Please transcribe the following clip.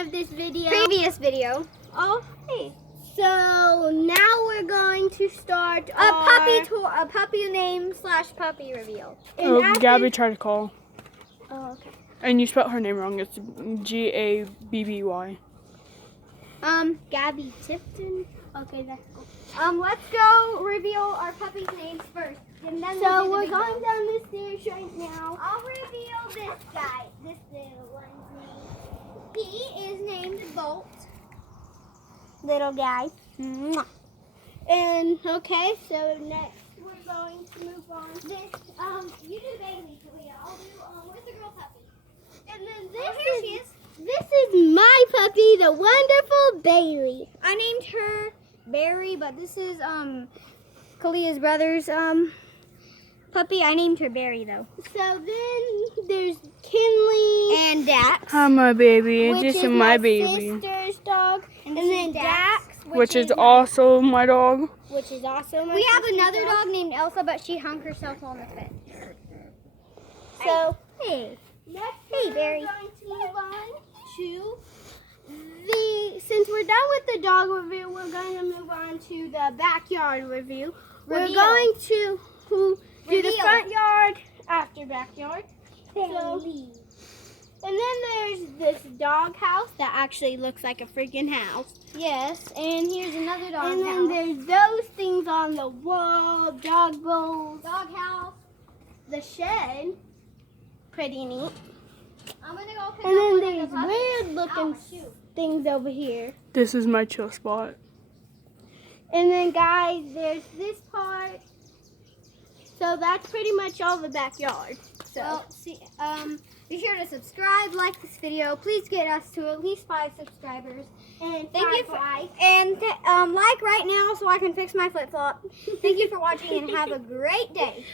of this video. Previous video. Oh, hey. So now we're going to start A puppy tour, a puppy name / puppy reveal. Gabby tried to call. Oh, okay. And you spelled her name wrong. It's Gabby. Gabby Tipton. Okay, that's cool. Let's go reveal our puppy's names first. And then So we're going down the stairs right now. I'll reveal this guy, this little one's name. He is named Bolt. Little guy. Mwah. And okay, so next we're going to move on. This, you do Bailey, Talia. I'll do, where's the girl puppy? And then Here she is. This is my puppy, the wonderful Bailey. I named her Barry, but this is, Kalia's brother's, puppy. I named her Barry, though. So then there's Kinley. And Dax. Hi, my baby. Which This is is my baby. sister's dog. And And this then is Dax. Dax, Which is also my dog. which is also my We have sister's another dog named Elsa, but she hung herself on the fence. So Hey. next Hey, we're Barry. going to move on to since we're done with the dog review, we're going to move on to the backyard review. We're Reveal. going to do the Reveal. front yard after backyard. So, Bailey. and then there's this dog house that actually looks like a freaking house. Yes, and here's another dog And then there's those things on the wall, dog bowls, Dog house. the shed. Pretty neat. I'm gonna go pick And up one then of there's the puppies. weird looking Ow, shoot. things over here. This is my chill spot. And then guys, there's this part. So that's pretty much all the backyard. So Well, see, be sure to subscribe, like this video. Please get us to at least 5 subscribers. and Thank you bye-bye. like right now so I can fix my flip flop. Thank you for watching and have a great day.